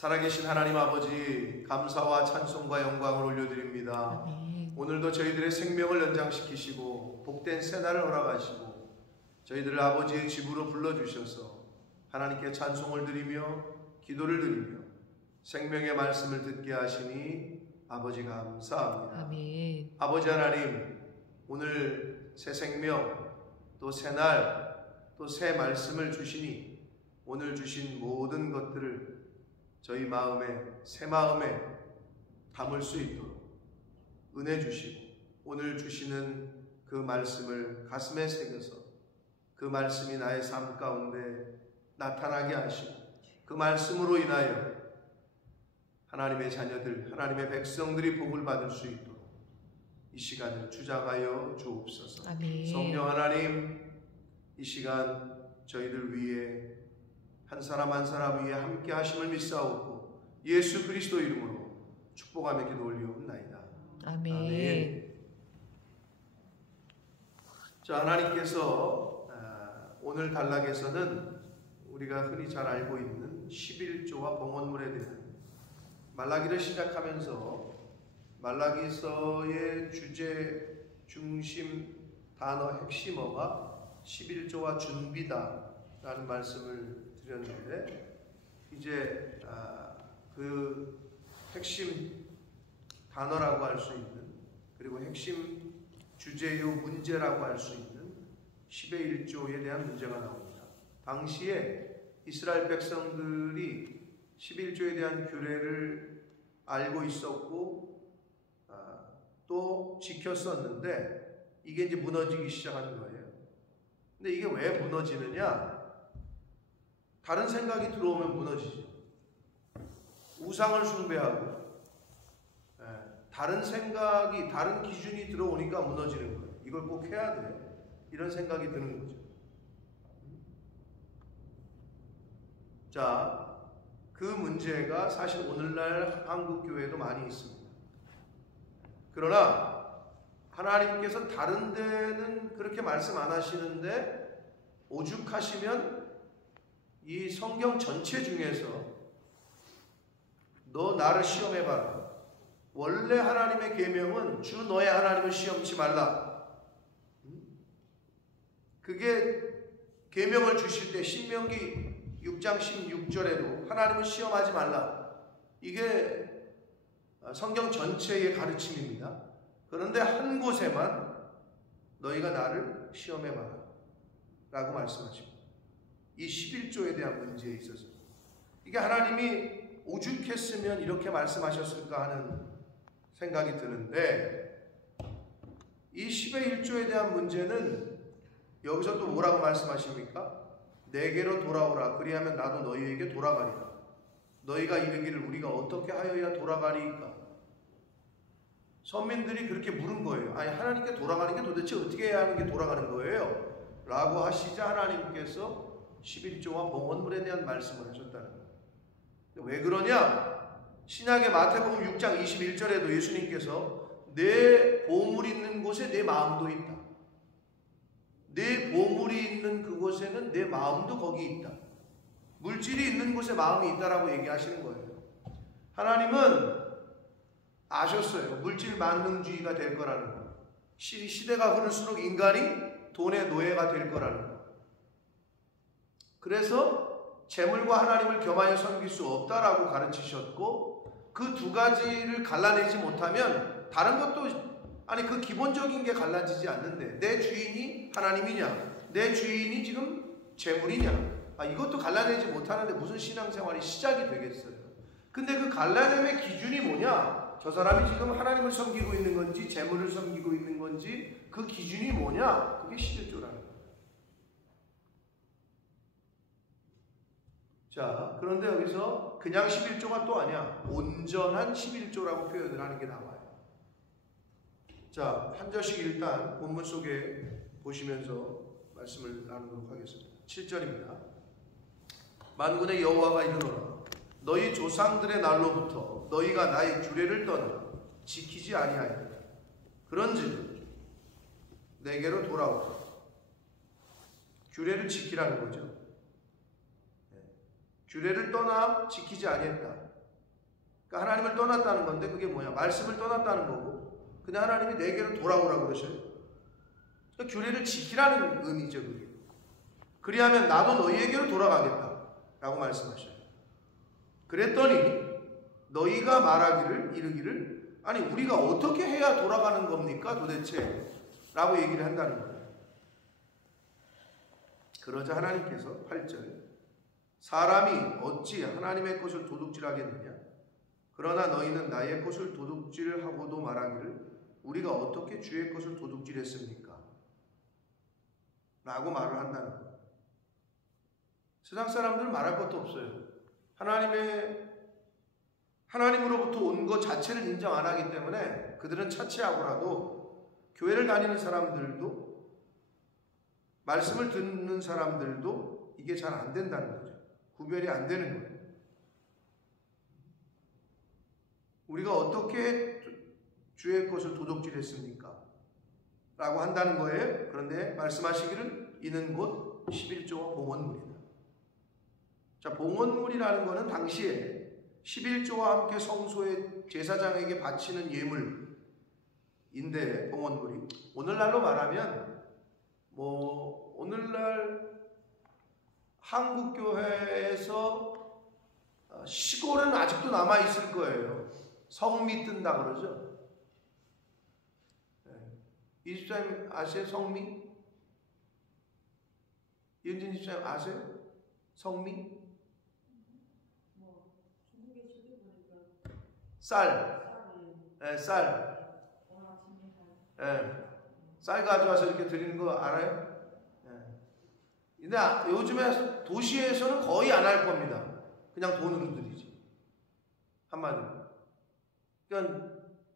살아계신 하나님 아버지, 감사와 찬송과 영광을 올려드립니다. 아멘. 오늘도 저희들의 생명을 연장시키시고 복된 새날을 허락하시고 저희들을 아버지의 집으로 불러주셔서 하나님께 찬송을 드리며 기도를 드리며 생명의 말씀을 듣게 하시니 아버지 감사합니다. 아멘. 아버지 하나님, 오늘 새 생명, 또 새 날, 또 새 말씀을 주시니 오늘 주신 모든 것들을 저희 마음에, 새 마음에 담을 수 있도록 은혜 주시고 오늘 주시는 그 말씀을 가슴에 새겨서 그 말씀이 나의 삶 가운데 나타나게 하시고 그 말씀으로 인하여 하나님의 자녀들, 하나님의 백성들이 복을 받을 수 있도록 이 시간을 주장하여 주옵소서. 아멘. 성령 하나님, 이 시간 저희들 위해 한 사람 한 사람 위에 함께 하심을 믿사옵고 예수 그리스도 이름으로 축복하며 기도 올리옵나이다. 아멘. 아멘. 자, 하나님께서 오늘 단락에서는 우리가 흔히 잘 알고 있는 11조와 봉헌물에 대한 말라기를 시작하면서 말라기서의 주제 중심 단어 핵심어가 11조와 준비다 라는 말씀을 드렸는데, 이제 그 핵심 단어라고 할 수 있는, 그리고 핵심 주제요 문제라고 할 수 있는 10의 1조에 대한 문제가 나옵니다. 당시에 이스라엘 백성들이 11조에 대한 규례를 알고 있었고 또 지켰었는데 이게 이제 무너지기 시작하는 거예요. 근데 이게 왜 무너지느냐? 다른 생각이 들어오면 무너지죠. 우상을 숭배하고 다른 생각이, 다른 기준이 들어오니까 무너지는 거예요. 이걸 꼭 해야 돼, 이런 생각이 드는 거죠. 자, 그 문제가 사실 오늘날 한국교회도 많이 있습니다. 그러나 하나님께서 다른 데는 그렇게 말씀 안 하시는데 오죽하시면 이 성경 전체 중에서 너 나를 시험해봐라. 원래 하나님의 계명은 주 너의 하나님을 시험치 말라. 그게 계명을 주실 때 신명기 6장 16절에도 하나님을 시험하지 말라. 이게 성경 전체의 가르침입니다. 그런데 한 곳에만 너희가 나를 시험해봐라 라고 말씀하십니다. 이 11조에 대한 문제에 있어서 이게 하나님이 오죽했으면 이렇게 말씀하셨을까 하는 생각이 드는데, 이 10의 1조에 대한 문제는 여기서 또 뭐라고 말씀하십니까? 내게로 돌아오라. 그리하면 나도 너희에게 돌아가리라. 너희가 이르기를 우리가 어떻게 하여야 돌아가리까? 선민들이 그렇게 물은 거예요. 아니, 하나님께 돌아가는 게 도대체 어떻게 해야 하는 게 돌아가는 거예요? 라고 하시자 하나님께서 11조와 봉헌물에 대한 말씀을 하셨다는 거예요. 왜 그러냐? 신약의 마태복음 6장 21절에도 예수님께서 내 보물이 있는 곳에 내 마음도 있다. 내 보물이 있는 그곳에는 내 마음도 거기 있다. 물질이 있는 곳에 마음이 있다라고 얘기하시는 거예요. 하나님은 아셨어요. 물질 만능주의가 될 거라는 거. 시대가 흐를수록 인간이 돈의 노예가 될 거라는 거. 그래서 재물과 하나님을 겸하여 섬길 수 없다라고 가르치셨고, 그 두 가지를 갈라내지 못하면 다른 것도, 아니 그 기본적인 게 갈라지지 않는데 내 주인이 하나님이냐, 내 주인이 지금 재물이냐, 이것도 갈라내지 못하는데 무슨 신앙생활이 시작이 되겠어요. 근데 그 갈라냄의 기준이 뭐냐? 저 사람이 지금 하나님을 섬기고 있는 건지 재물을 섬기고 있는 건지 그 기준이 뭐냐? 그게 11조라는 거예요. 자, 그런데 여기서 그냥 11조가 또 아니야. 온전한 11조라고 표현을 하는 게 나와요. 자, 한 절씩 일단 본문 속에 보시면서 말씀을 나누도록 하겠습니다. 7절입니다. 만군의 여호와가 이르노라. 너희 조상들의 날로부터 너희가 나의 규례를 떠나 지키지 아니하였다. 그런즉 내게로 돌아오라. 규례를 지키라는 거죠. 규례를 떠나 지키지 아니했다. 그러니까 하나님을 떠났다는 건데 그게 뭐냐? 말씀을 떠났다는 거고 그냥 하나님이 내게로 돌아오라고 그러셔요. 그러니까 규례를 지키라는 의미죠. 그게. 그리하면 나도 너희에게로 돌아가겠다 라고 말씀하셔요. 그랬더니 너희가 말하기를 이르기를 아니 우리가 어떻게 해야 돌아가는 겁니까 도대체? 라고 얘기를 한다는 거예요. 그러자 하나님께서 8절 사람이 어찌 하나님의 것을 도둑질하겠느냐? 그러나 너희는 나의 것을 도둑질하고도 말하기를 우리가 어떻게 주의 것을 도둑질했습니까? 라고 말을 한다는 거예요. 세상 사람들은 말할 것도 없어요. 하나님으로부터 온 것 자체를 인정 안 하기 때문에 그들은 차치하고라도 교회를 다니는 사람들도 말씀을 듣는 사람들도 이게 잘 안 된다는 거죠. 구별이 안 되는 거예요. 우리가 어떻게 주의 것을 도둑질했습니까? 라고 한다는 거예요. 그런데 말씀하시기를 이는 곧 11조와 봉헌물이다. 자, 봉헌물이라는 것은 당시에 11조와 함께 성소의 제사장에게 바치는 예물인데 봉헌물이 오늘날로 말하면 오늘날 한국교회에서 시골은 아직도 남아있을 거예요. 성미 뜬다 그러죠. 이집사님 아세요? 성미? 이은진 집사님 아세요? 성미? 쌀. 네, 쌀. 네. 쌀 가져와서 이렇게 드리는 거 알아요? 네. 근데 요즘에 도시에서는 거의 안 할 겁니다. 그냥 돈으로 드리지. 한마디로. 그러니까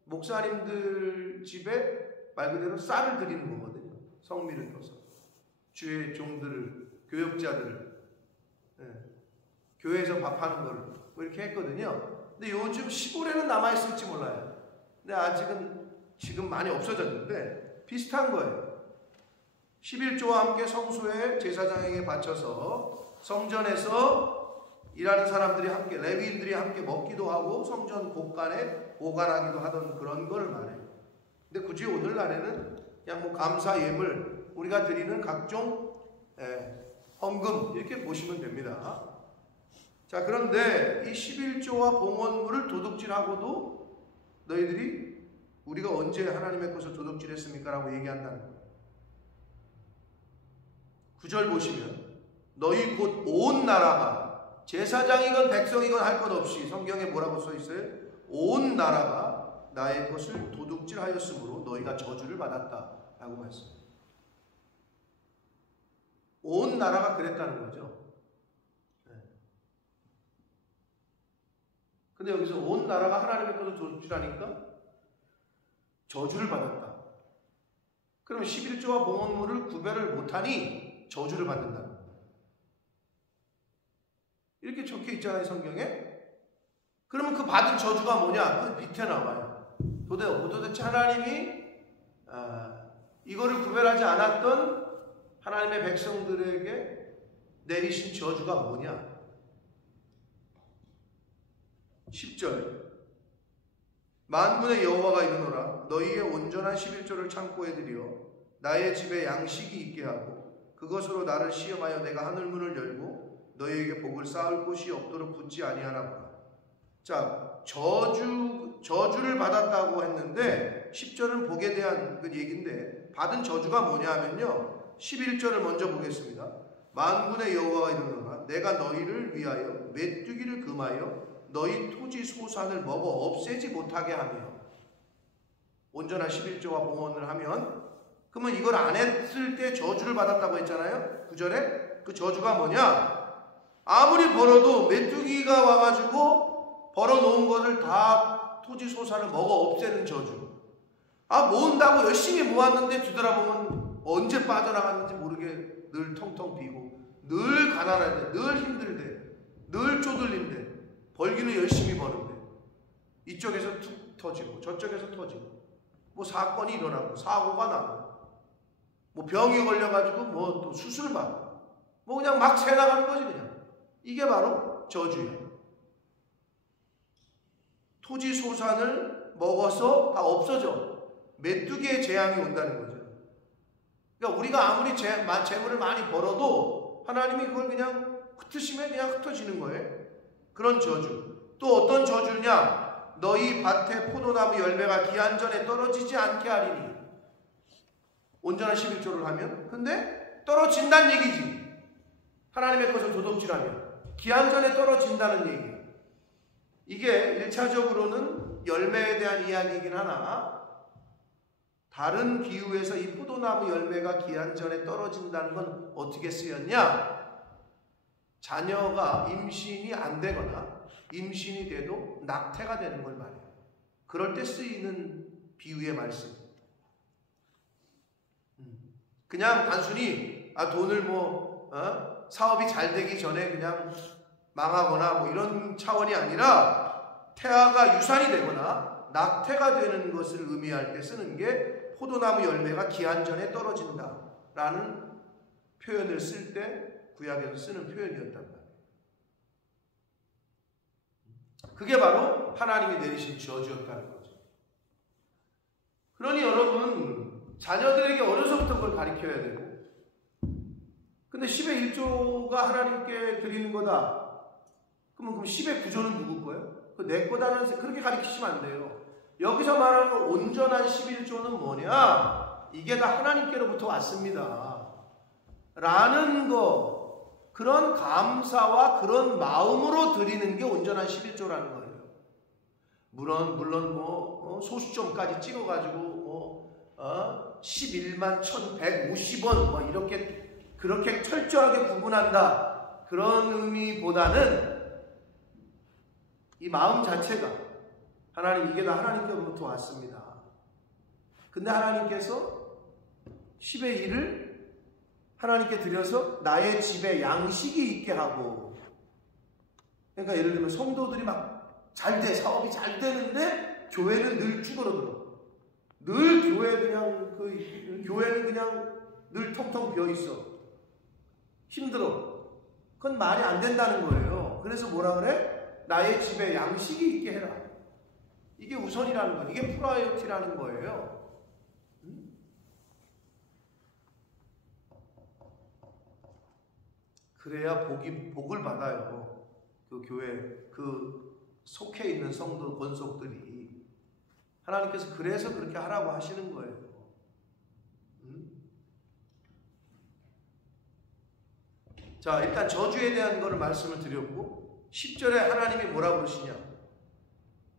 목사님들 집에 말 그대로 쌀을 드리는 거거든요. 성미를 떠서. 주의 종들을, 교역자들을. 네. 교회에서 밥하는 거를 뭐 이렇게 했거든요. 근데 요즘 시골에는 남아있을지 몰라요. 근데 아직은 지금 많이 없어졌는데 비슷한 거예요. 11조와 함께 성소에 제사장에게 바쳐서 성전에서 일하는 사람들이 함께 레위인들이 함께 먹기도 하고 성전 곳간에 보관하기도 하던 그런 걸 말해요. 근데 굳이 오늘날에는 그냥 감사 예물 우리가 드리는 각종 헌금 이렇게 보시면 됩니다. 자, 그런데 이 11조와 봉헌물을 도둑질하고도 너희들이 우리가 언제 하나님의 것을 도둑질했습니까? 라고 얘기한다는 거예요. 9절 보시면 너희 곧 온 나라가 제사장이건 백성이건 할 것 없이 성경에 뭐라고 써 있어요? 온 나라가 나의 것을 도둑질하였으므로 너희가 저주를 받았다 라고 말씀해요. 온 나라가 그랬다는 거죠. 근데 여기서 온 나라가 하나님의 것을 도둑질하니까 저주를 받았다. 그러면 11조와 봉헌물을 구별을 못하니 저주를 받는다. 이렇게 적혀 있잖아요, 성경에. 그러면 그 받은 저주가 뭐냐? 그 밑에 나와요. 도대체 하나님이 이거를 구별하지 않았던 하나님의 백성들에게 내리신 저주가 뭐냐? 10절 만군의 여호와가 이르노라 너희의 온전한 11조를 창고에 들여 나의 집에 양식이 있게 하고 그것으로 나를 시험하여 내가 하늘문을 열고 너희에게 복을 쌓을 곳이 없도록 붙지 아니하나보라. 자, 저주를 받았다고 했는데 10절은 복에 대한 그 얘기인데 받은 저주가 뭐냐 하면요 11절을 먼저 보겠습니다. 만군의 여호와가 이르노라 내가 너희를 위하여 메뚜기를 금하여 너희 토지 소산을 먹어 없애지 못하게 하며 온전한 11조와 봉헌을 하면 그러면 이걸 안 했을 때 저주를 받았다고 했잖아요. 9절에 그 저주가 뭐냐? 아무리 벌어도 메뚜기가 와가지고 벌어놓은 것을 다 토지 소산을 먹어 없애는 저주. 모은다고 열심히 모았는데 뒤돌아보면 언제 빠져나갔는지 모르게 늘 텅텅 비고 늘 가난한데 늘 힘들대 늘 쪼들린대 벌기는 열심히 버는데 이쪽에서 툭 터지고 저쪽에서 터지고 사건이 일어나고 사고가 나고 병이 걸려가지고 또 수술 받고 그냥 막 새 나가는 거지 그냥. 이게 바로 저주야. 토지 소산을 먹어서 다 없어져. 메뚜기의 재앙이 온다는 거죠. 그러니까 우리가 아무리 재물을 많이 벌어도 하나님이 그걸 그냥 흩으시면 그냥 흩어지는 거예요. 그런 저주. 또 어떤 저주냐? 너희 밭에 포도나무 열매가 기한 전에 떨어지지 않게 하리니. 온전한 11조를 하면. 근데 떨어진다는 얘기지. 하나님의 것을 도둑질하면. 기한 전에 떨어진다는 얘기. 이게 1차적으로는 열매에 대한 이야기이긴 하나 다른 비유에서 이 포도나무 열매가 기한 전에 떨어진다는 건 어떻게 쓰였냐? 자녀가 임신이 안 되거나 임신이 돼도 낙태가 되는 걸 말해요. 그럴 때 쓰이는 비유의 말씀. 그냥 단순히 돈을 사업이 잘 되기 전에 그냥 망하거나 이런 차원이 아니라 태아가 유산이 되거나 낙태가 되는 것을 의미할 때 쓰는 게 포도나무 열매가 기한 전에 떨어진다라는 표현을 쓸 때 구약에서 쓰는 표현이었단 말이에요. 그게 바로 하나님이 내리신 저주였다는 거죠. 그러니 여러분 자녀들에게 어려서부터 그걸 가르쳐야 되고 근데 10의 1조가 하나님께 드리는 거다. 그럼 10의 9조는 누구 거예요? 내 거다는 그렇게 가르치시면 안 돼요. 여기서 말하는 온전한 11조는 뭐냐? 이게 다 하나님께로부터 왔습니다. 라는 거, 그런 감사와 그런 마음으로 드리는 게 온전한 11조라는 거예요. 물론 소수점까지 찍어가지고 11만 1,150원 이렇게 그렇게 철저하게 구분한다. 그런 의미보다는 이 마음 자체가 하나님 이게 다 하나님께로부터 왔습니다. 근데 하나님께서 10의 1을 하나님께 드려서 나의 집에 양식이 있게 하고 그러니까 예를 들면 성도들이 막 잘 돼, 사업이 잘 되는데 교회는 늘 쭈그러들어. 늘 교회는 그냥 늘 텅텅 비어 있어. 힘들어. 그건 말이 안 된다는 거예요. 그래서 뭐라 그래? 나의 집에 양식이 있게 해라. 이게 우선이라는 거예요. 이게 프라이어티라는 거예요. 그래야 복을 받아요. 그 교회, 그 속해 있는 성도 권속들이. 하나님께서 그래서 그렇게 하라고 하시는 거예요. 자, 일단 저주에 대한 거를 말씀을 드렸고 10절에 하나님이 뭐라고 그러시냐?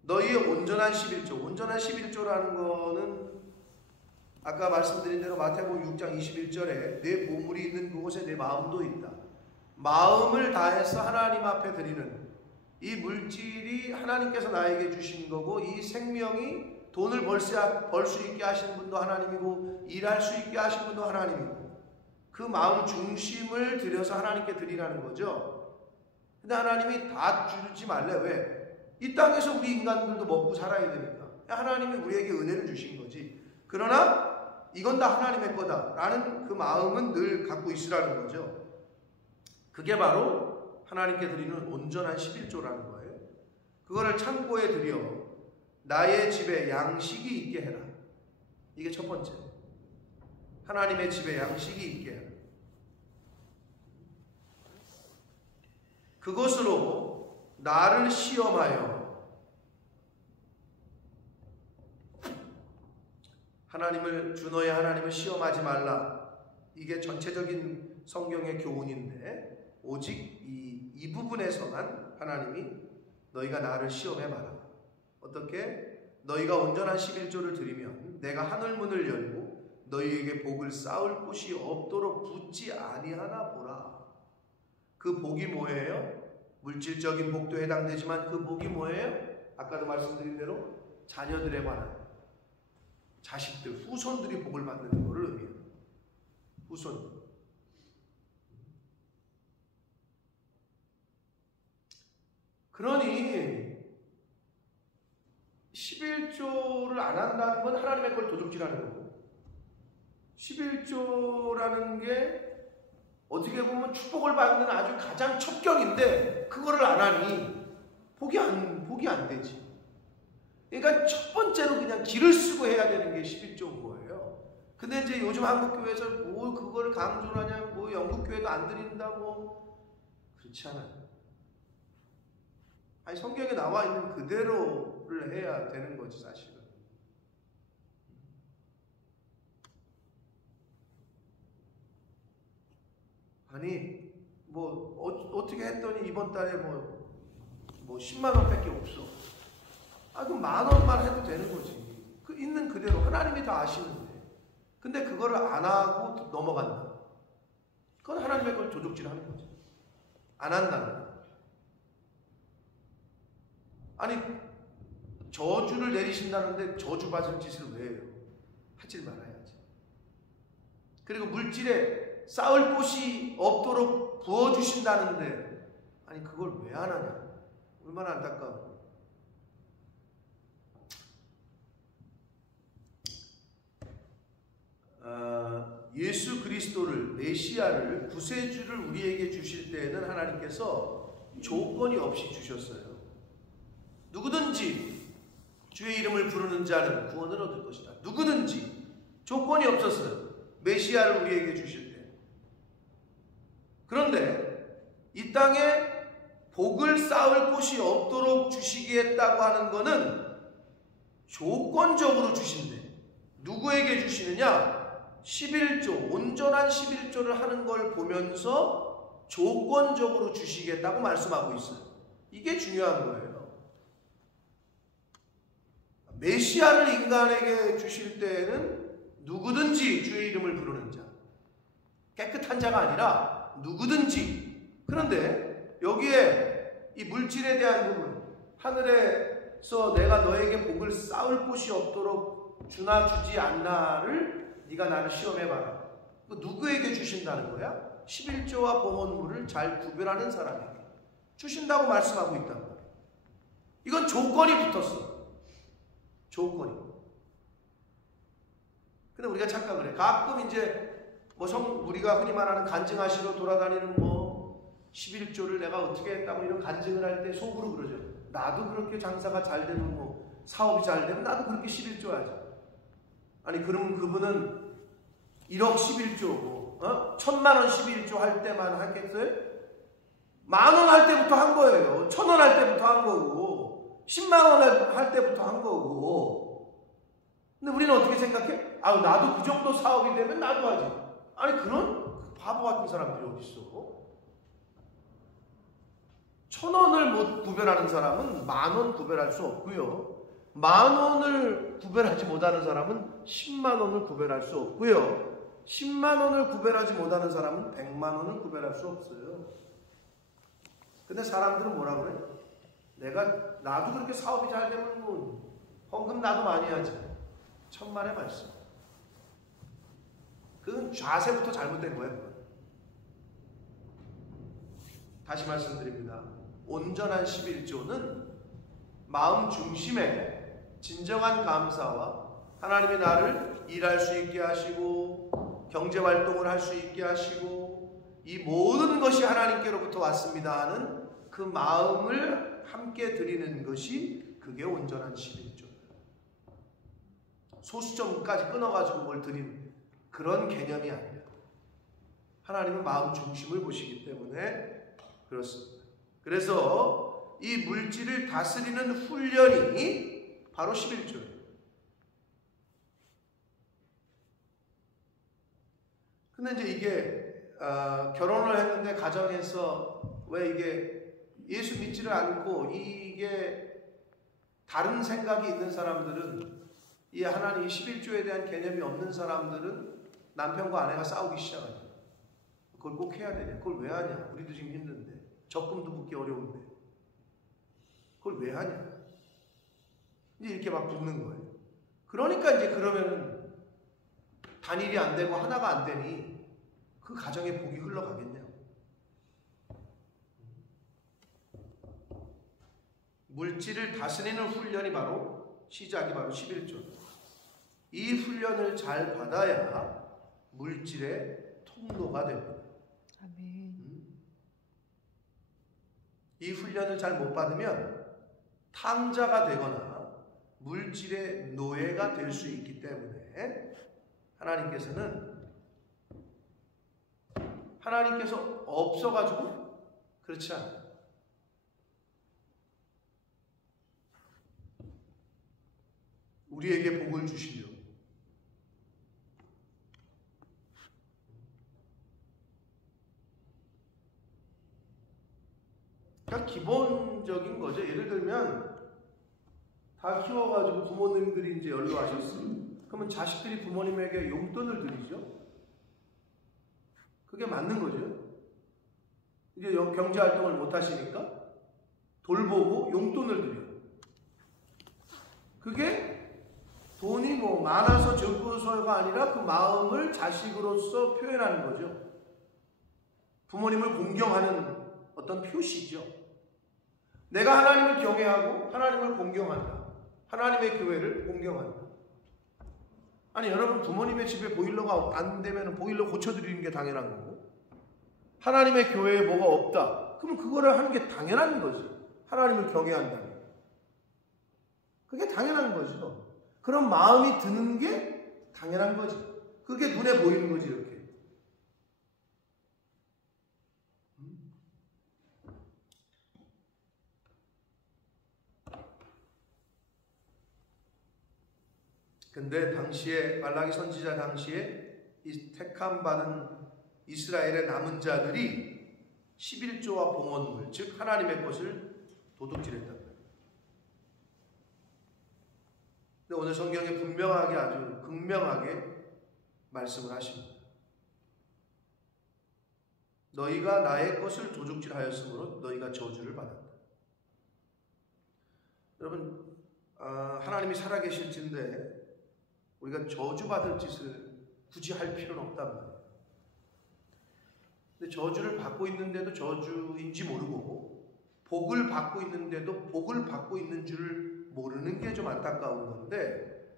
너희의 온전한 11조. 온전한 11조라는 거는 아까 말씀드린 대로 마태복음 6장 21절에 내 보물이 있는 그곳에 내 마음도 있다. 마음을 다해서 하나님 앞에 드리는 이 물질이 하나님께서 나에게 주신 거고 이 생명이 돈을 벌 수 있게 하신 분도 하나님이고 일할 수 있게 하신 분도 하나님이고 그 마음 중심을 들여서 하나님께 드리라는 거죠. 근데 하나님이 다 주지 말래. 왜? 이 땅에서 우리 인간들도 먹고 살아야 되니까. 하나님이 우리에게 은혜를 주신 거지. 그러나 이건 다 하나님의 거다라는 그 마음은 늘 갖고 있으라는 거죠. 그게 바로 하나님께 드리는 온전한 11조라는 거예요. 그거를 창고에 들여 나의 집에 양식이 있게 해라. 이게 첫 번째. 하나님의 집에 양식이 있게 해라. 그것으로 나를 시험하여 주 너의 하나님을 시험하지 말라. 이게 전체적인 성경의 교훈인데 오직 이 부분에서만 하나님이 너희가 나를 시험해봐라. 어떻게? 너희가 온전한 11조를 드리면 내가 하늘문을 열고 너희에게 복을 쌓을 곳이 없도록 붙지 아니하나 보라. 그 복이 뭐예요? 물질적인 복도 해당되지만 그 복이 뭐예요? 아까도 말씀드린 대로 자녀들에 관한 자식들, 후손들이 복을 받는 것을 의미해요. 후손. 그러니 11조를 안 한다는 건 하나님의 걸 도둑질하는 거고 11조라는 게 어떻게 보면 축복을 받는 아주 가장 첩경인데 그거를 안 하니 복이 안 되지. 그러니까 첫 번째로 그냥 기를 쓰고 해야 되는 게 11조인 거예요. 근데 이제 요즘 한국교회에서 뭐 그걸 강조를 하냐, 뭐 영국교회도 안 드린다, 뭐 그렇지 않아요. 아니 성경에 나와 있는 그대로를 해야 되는 거지 사실은. 아니 뭐 어떻게 했더니 이번 달에 뭐 10만 원밖에 없어. 그럼 10,000원만 해도 되는 거지. 그 있는 그대로 하나님이 다 아시는데. 근데 그거를 안 하고 넘어간다. 그건 하나님의 걸 도둑질하는 거죠. 안 한다는 거예요. 아니 저주를 내리신다는데 저주 받을 짓을 왜 해요? 하질 말아야지. 그리고 물질에 쌓을 곳이 없도록 부어주신다는데 아니 그걸 왜 안 하냐? 얼마나 안타까워. 예수 그리스도를 메시아를 구세주를 우리에게 주실 때에는 하나님께서 조건이 없이 주셨어요. 누구든지 주의 이름을 부르는 자는 구원을 얻을 것이다. 누구든지 조건이 없었어요. 메시아를 우리에게 주실 때. 그런데 이 땅에 복을 쌓을 곳이 없도록 주시겠다고 하는 것은 조건적으로 주신대. 누구에게 주시느냐? 11조, 온전한 11조를 하는 걸 보면서 조건적으로 주시겠다고 말씀하고 있어요. 이게 중요한 거예요. 메시아를 인간에게 주실 때에는 누구든지 주의 이름을 부르는 자, 깨끗한 자가 아니라 누구든지. 그런데 여기에 이 물질에 대한 부분, 하늘에서 내가 너에게 복을 쌓을 곳이 없도록 주나 주지 않나를 네가 나를 시험해봐라. 누구에게 주신다는 거야? 11조와 봉헌물을 잘 구별하는 사람에게 주신다고 말씀하고 있단 말이야. 이건 조건이 붙었어. 조건이. 근데 우리가 착각을 해. 가끔 이제 우리가 흔히 말하는 간증하시러 돌아다니는 11조를 내가 어떻게 했다고 이런 간증을 할 때 속으로 그러죠. 나도 그렇게 장사가 잘 되면 사업이 잘 되면 나도 그렇게 11조 하지. 아니 그러면 그분은 1억 11조 1,000만 원 11조 할 때만 하겠어요? 10,000원 할 때부터 한 거예요. 1,000원 할 때부터 한 거고 10만 원 할 때부터 한 거고. 근데 우리는 어떻게 생각해? 나도 그 정도 사업이 되면 나도 하지. 아니 그런 바보 같은 사람들이 어디 있어? 1,000원을 못 구별하는 사람은 10,000원 구별할 수 없고요. 10,000원을 구별하지 못하는 사람은 10만 원을 구별할 수 없고요. 10만 원을 구별하지 못하는 사람은 100만 원을 구별할 수 없어요. 근데 사람들은 뭐라 그래? 나도 그렇게 사업이 잘 되면 헌금 나도 많이 하지. 천만의 말씀. 그건 자세부터 잘못된 거예요. 다시 말씀드립니다. 온전한 11조는 마음 중심에 진정한 감사와 하나님이 나를 일할 수 있게 하시고 경제활동을 할 수 있게 하시고 이 모든 것이 하나님께로부터 왔습니다 하는 그 마음을 함께 드리는 것이 그게 온전한 11조예요. 소수점까지 끊어가지고 뭘 드리는 그런 개념이 아니에요. 하나님은 마음 중심을 보시기 때문에 그렇습니다. 그래서 이 물질을 다스리는 훈련이 바로 11조예요. 근데 이제 이게 결혼을 했는데 가정에서 왜 이게 예수 믿지를 않고 이게 다른 생각이 있는 사람들은 이 하나님 11조에 대한 개념이 없는 사람들은 남편과 아내가 싸우기 시작하죠. 그걸 꼭 해야 되냐? 그걸 왜 하냐? 우리도 지금 힘든데 적금도 묻기 어려운데 그걸 왜 하냐? 이제 이렇게 막 붙는 거예요. 그러니까 이제 그러면은 단일이 안 되고 하나가 안 되니 그 가정의 복이 흘러가겠냐고. 물질을 다스리는 훈련이 시작이 바로 11조. 이 훈련을 잘 받아야 물질의 통로가 됩니다. 이 훈련을 잘 못 받으면 탕자가 되거나 물질의 노예가 될 수 있기 때문에 하나님께서 없어가지고 그렇지 않아요. 우리에게 복을 주시려고. 그러니까 기본적인 거죠. 예를 들면 다 키워가지고 부모님들이 이제 연로하셨어요. 그러면 자식들이 부모님에게 용돈을 드리죠. 그게 맞는 거죠. 이제 경제활동을 못 하시니까 돌보고 용돈을 드려요. 그게 돈이 뭐 많아서 적어서가 아니라 그 마음을 자식으로서 표현하는 거죠. 부모님을 공경하는 어떤 표시죠. 내가 하나님을 경외하고 하나님을 공경한다. 하나님의 교회를 공경한다. 아니 여러분 부모님의 집에 보일러가 안 되면 보일러 고쳐드리는 게 당연한 거고 하나님의 교회에 뭐가 없다. 그러면 그거를 하는 게 당연한 거지. 하나님을 경외한다면. 그게 당연한 거죠. 그런 마음이 드는 게 당연한 거지. 그게 눈에 보이는 거지 이렇게. 근데 당시에 말라기 선지자 당시에 이 택함 받은 이스라엘의 남은 자들이 11조와 봉헌물 즉 하나님의 것을 도둑질했다. 근데 오늘 성경에 분명하게 아주 극명하게 말씀을 하십니다. 너희가 나의 것을 도둑질하였으므로 너희가 저주를 받았다. 여러분 하나님이 살아계실진데 우리가 저주받을 짓을 굳이 할 필요는 없단 말이에요. 근데 저주를 받고 있는데도 저주인지 모르고 복을 받고 있는데도 복을 받고 있는 줄 모르는 게 좀 안타까운 건데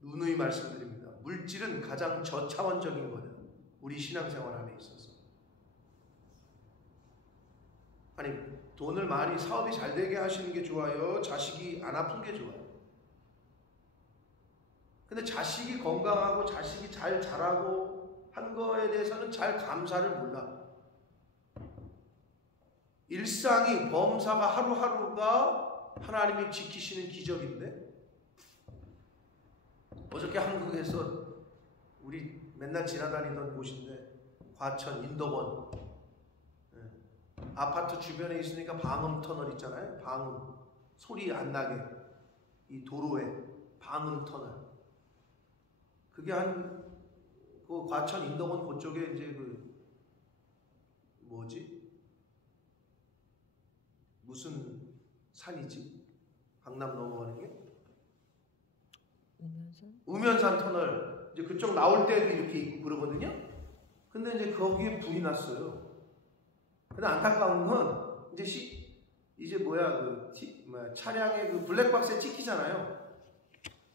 누누이 말씀드립니다. 물질은 가장 저차원적인 거예요. 우리 신앙생활 안에 있어서. 아니 돈을 많이 사업이 잘 되게 하시는 게 좋아요? 자식이 안 아픈 게 좋아요? 근데 자식이 건강하고 자식이 잘 자라고 한 거에 대해서는 잘 감사를 몰라. 일상이 범사가 하루하루가 하나님이 지키시는 기적인데 어저께 한국에서 우리 맨날 지나다니던 곳인데 과천 인덕원 아파트 주변에 있으니까 방음 터널 있잖아요. 방음 소리 안 나게 이 도로에 방음 터널 그게 그 과천 인덕원 그쪽에 이제 무슨 산이지? 강남 넘어가는 게? 우면산 터널 이제 그쪽 나올 때도 이렇게 있고 그러거든요. 근데 이제 거기에 불이 났어요. 근데 안타까운 건 이제 차량의 그 블랙박스에 찍히잖아요.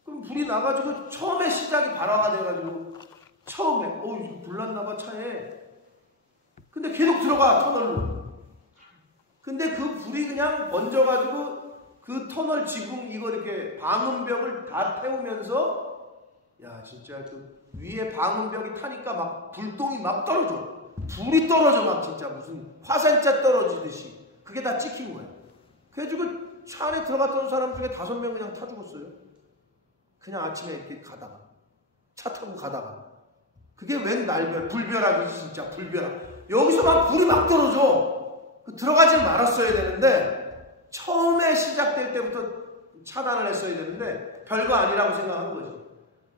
그럼 불이 나가지고 처음에 시작이 발화가 돼가지고 처음에 불 났나봐 차에. 근데 계속 들어가 터널로. 근데 그 불이 그냥 번져가지고 그 터널 지붕 이거 이렇게 방음벽을 다 태우면서 야 진짜 그 위에 방음벽이 타니까 막 불똥이 막 떨어져. 불이 떨어져 막 진짜 무슨 화산재 떨어지듯이 그게 다 찍힌 거야. 그래가지고 차 안에 들어갔던 사람 중에 5명 그냥 타 죽었어요. 그냥 아침에 이렇게 가다가 차 타고 가다가 그게 웬 날별 불벼락이지 진짜 불벼락. 여기서 막 불이 막 떨어져. 들어가지 말았어야 되는데 처음에 시작될 때부터 차단을 했어야 되는데 별거 아니라고 생각한 거죠.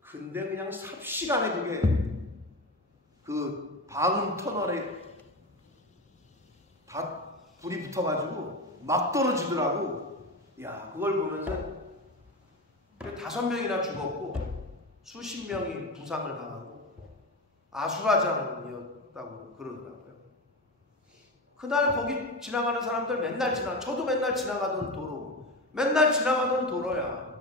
근데 그냥 삽시간에 그게 그 방음 터널에 다 불이 붙어가지고 막 떨어지더라고. 야 그걸 보면서 5명이나 죽었고 수십 명이 부상을 당하고 아수라장이었다고 그러더라고요. 그날 거기 지나가는 사람들 저도 맨날 지나가던 도로, 맨날 지나가던 도로야.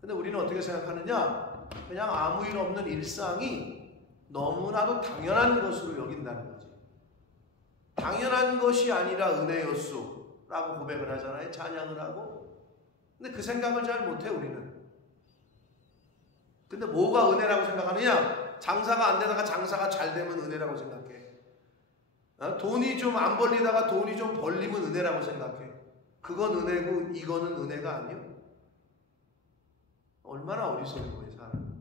근데 우리는 어떻게 생각하느냐? 그냥 아무 일 없는 일상이 너무나도 당연한 것으로 여긴다는 거지. 당연한 것이 아니라 은혜였소 라고 고백을 하잖아요. 찬양을 하고. 근데 그 생각을 잘 못해 우리는. 근데 뭐가 은혜라고 생각하느냐? 장사가 안 되다가 장사가 잘 되면 은혜라고 생각해. 돈이 좀 안 벌리다가 돈이 좀 벌리면 은혜라고 생각해. 그건 은혜고 이거는 은혜가 아니요. 얼마나 어리석은 거예요, 사람.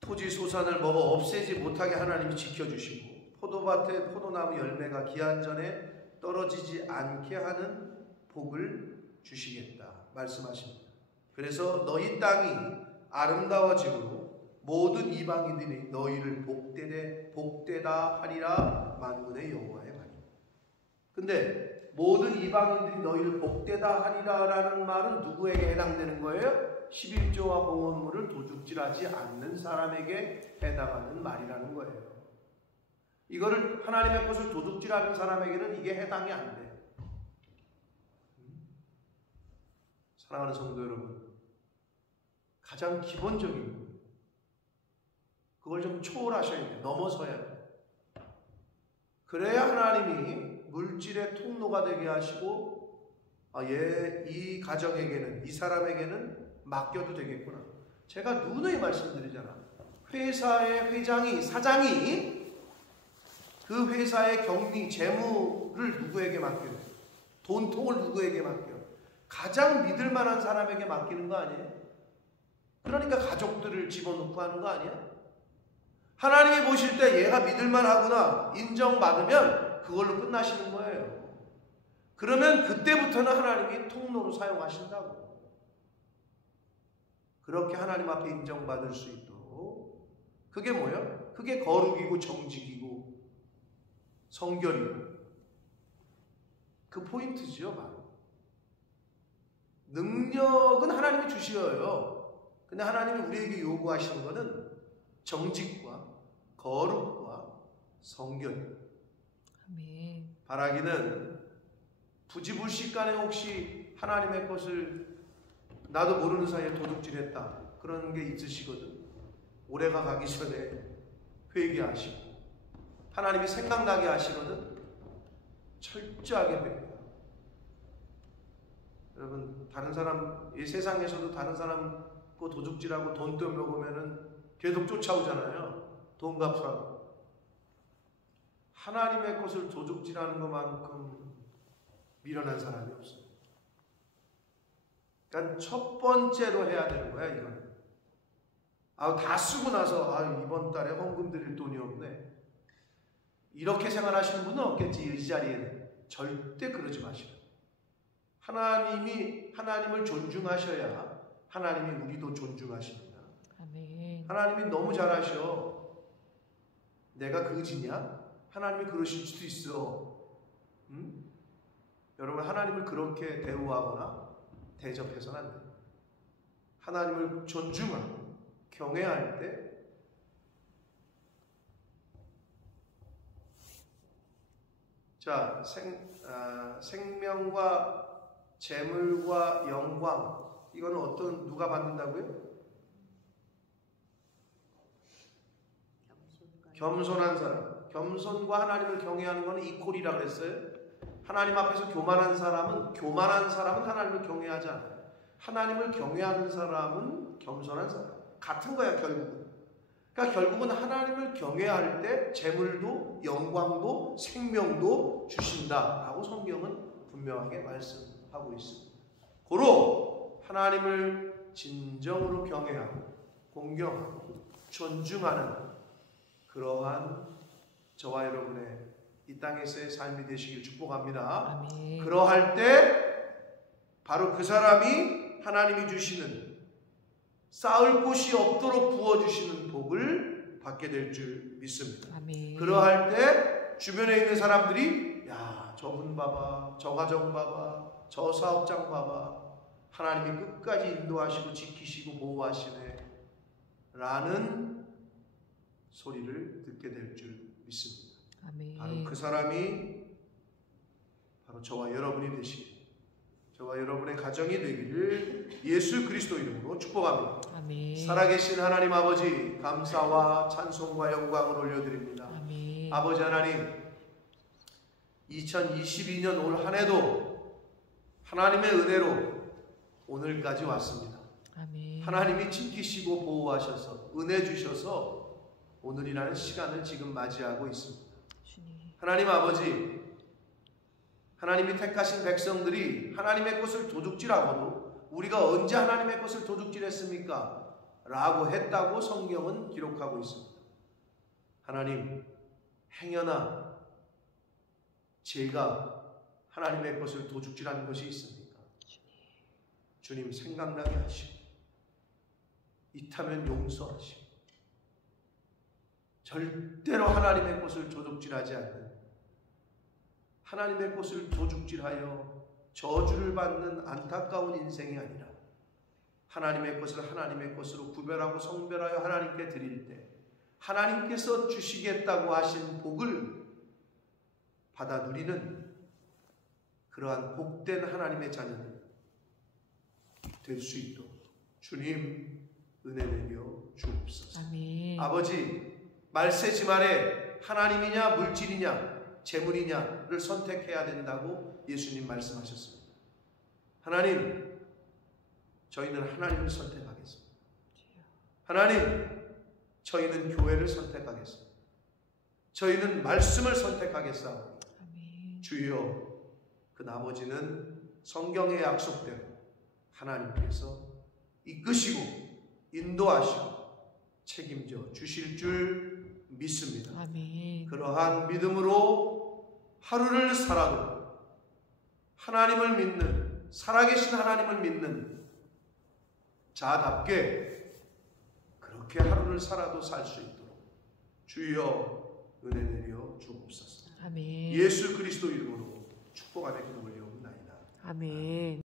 토지 소산을 먹어 없애지 못하게 하나님이 지켜주시고 포도밭에 포도나무 열매가 기한 전에 떨어지지 않게 하는 복을 주시겠다 말씀하십니다. 그래서 너희 땅이 아름다워지므로 모든 이방인들이 너희를 복되다 하리라 만군의 여호와의 말이다. 근데 모든 이방인들이 너희를 복되다 하리라라는 말은 누구에게 해당되는 거예요? 11조와 봉헌물을 도둑질하지 않는 사람에게 해당하는 말이라는 거예요. 이거를 하나님의 것을 도둑질하는 사람에게는 이게 해당이 안 돼. 사랑하는 성도 여러분, 가장 기본적인 거 그걸 좀 초월하셔야 돼요. 넘어서야 돼요. 그래야 하나님이 물질의 통로가 되게 하시고 이 가정에게는 이 사람에게는 맡겨도 되겠구나. 제가 누누이 말씀드리잖아. 회사의 회장이 사장이 그 회사의 경리 재무를 누구에게 맡겨요? 돈통을 누구에게 맡겨요? 가장 믿을 만한 사람에게 맡기는 거 아니에요? 그러니까 가족들을 집어넣고 하는 거 아니야? 하나님이 보실 때 얘가 믿을만 하구나 인정받으면 그걸로 끝나시는 거예요. 그러면 그때부터는 하나님이 통로로 사용하신다고. 그렇게 하나님 앞에 인정받을 수 있도록. 그게 뭐예요? 그게 거룩이고 정직이고 성결이고 그 포인트지요. 바로 능력은 하나님이 주셔요. 근데 하나님이 우리에게 요구하시는 것은 정직과 거룩과 성결. 아멘. 바라기는 부지불식간에 혹시 하나님의 것을 나도 모르는 사이에 도둑질했다 그런 게 있으시거든. 올해가 가기 전에 회개하시고 하나님이 생각나게 하시거든. 철저하게 배워요. 여러분, 다른 사람 이 세상에서도 다른 사람 거 도둑질하고 돈 떼먹으면은 계속 쫓아오잖아요. 돈 갚으라고. 하나님의 것을 도둑질하는 것만큼 미련한 사람이 없어요. 그러니까 첫 번째로 해야 되는 거야, 이거는. 다 쓰고 나서 이번 달에 헌금 드릴 돈이 없네. 이렇게 생활하시는 분은 없겠지, 이 자리에는. 절대 그러지 마시라. 하나님을 존중하셔야 하나님이 우리도 존중하십니다. 아멘. 하나님이 너무 잘하셔. 내가 거지냐? 하나님이 그러실 수도 있어. 여러분, 하나님을 그렇게 대우하거나 대접해서는 안 돼요. 하나님을 존중하고 경외할 때 자, 생명과 재물과 영광 이거는 누가 받는다고요? 겸손한 사람. 겸손과 하나님을 경외하는 것은 이퀄이라 그랬어요. 하나님 앞에서 교만한 사람은 하나님을 경외하지 않아요. 하나님을 경외하는 사람은 겸손한 사람. 같은 거야, 결국은. 그러니까 결국은 하나님을 경외할 때 재물도 영광도 생명도 주신다라고 성경은 분명하게 말씀하고 있습니다. 고로 하나님을 진정으로 경외하고 공경하고 존중하는 그러한 저와 여러분의 이 땅에서의 삶이 되시길 축복합니다. 아멘. 그러할 때 바로 그 사람이 하나님이 주시는 쌓을 곳이 없도록 부어주시는 복을 받게 될 줄 믿습니다. 아멘. 그러할 때 주변에 있는 사람들이 야, 저분 봐봐, 저 가정 봐봐, 저 사업장 봐봐, 하나님이 끝까지 인도하시고 지키시고 보호하시네 라는 소리를 듣게 될 줄 믿습니다. 아멘. 바로 그 사람이 바로 저와 여러분이 되시길, 저와 여러분의 가정이 되기를 예수 그리스도 이름으로 축복합니다. 아멘. 살아계신 하나님 아버지, 감사와 찬송과 영광을 올려드립니다. 아멘. 아버지 하나님, 2022년 올 한 해도 하나님의 은혜로 오늘까지 왔습니다. 아멘. 하나님이 지키시고 보호하셔서 은혜 주셔서 오늘이라는 시간을 지금 맞이하고 있습니다. 주님. 하나님 아버지, 하나님이 택하신 백성들이 하나님의 것을 도둑질하고도 우리가 언제 하나님의 것을 도둑질했습니까? 라고 했다고 성경은 기록하고 있습니다. 하나님, 행여나 제가 하나님의 것을 도둑질한 것이 있습니까? 주님 생각나게 하시고 있다면 용서하시고 절대로 하나님의 것을 도둑질하지 않는, 하나님의 것을 도둑질하여 저주를 받는 안타까운 인생이 아니라 하나님의 것을 하나님의 것으로 구별하고 성별하여 하나님께 드릴 때 하나님께서 주시겠다고 하신 복을 받아 누리는 그러한 복된 하나님의 자녀들 될 수 있도록 주님 은혜 내려 주옵소서. 아멘. 아버지, 말세지말에 하나님이냐 물질이냐 재물이냐를 선택해야 된다고 예수님 말씀하셨습니다. 하나님, 저희는 하나님을 선택하겠습니다. 하나님, 저희는 교회를 선택하겠습니다. 저희는 말씀을 선택하겠사오니 아멘. 주여, 그 나머지는 성경에 약속대로 하나님께서 이끄시고 인도하시고 책임져 주실 줄 믿습니다. 아멘. 그러한 믿음으로 하루를 살아도 하나님을 믿는, 살아계신 하나님을 믿는 자답게 그렇게 하루를 살아도 살 수 있도록 주여 은혜 내려 주옵소서. 아멘. 예수 그리스도 이름으로 축복하며 기도 올려옵나이다. 아멘.